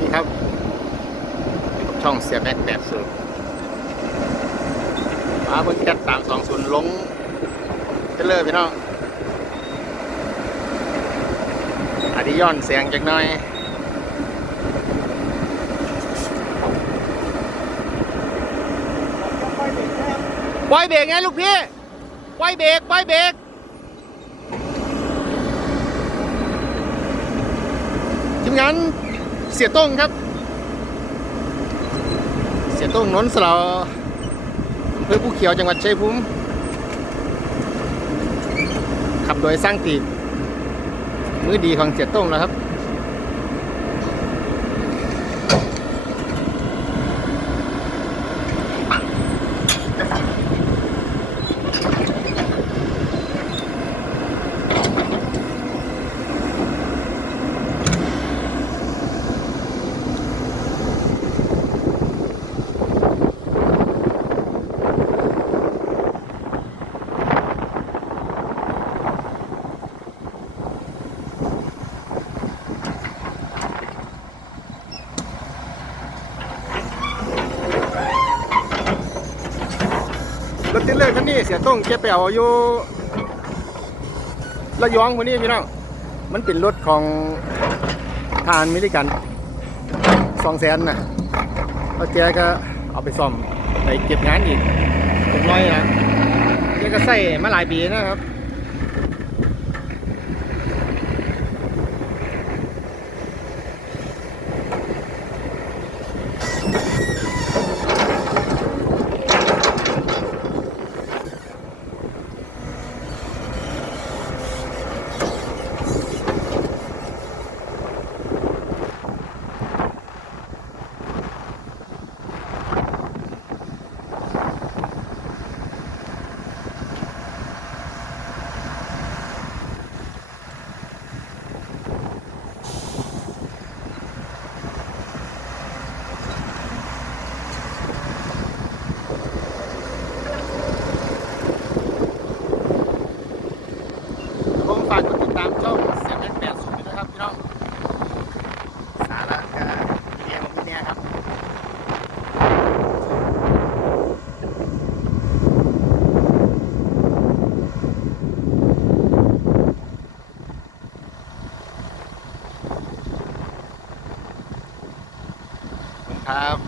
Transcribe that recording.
ดีครับ ช่องเสียแม็กแปดสูตรมาเบิ่งแคทสามสองศูนย์ลงเทเลอร์พี่น้องอาดิย้อนเสียงจักหน่อยปล่อยเบรกไงลูกพี่ปล่อยเบรกปล่อยเบรกทีมงาน เสียต้งครับ เสียต้งนนท์สลาอำเพื่อผู้เขียวจังหวัดชัยภูมิขับโดยสร้างตีมือดีของเสียต้งแล้วครับ รถติดเลยคันนี้เสียต้งเก็บไปเอาอยู่ระยองคนนี้พี่น้องมันเป็นรถของทานมิลิกันสองแสนน่ะแล้วแกก็เอาไปซ่อมไปเก็บงานอีกเป็นร้อยนะแกก็ใส่มาหลายปีนะครับ have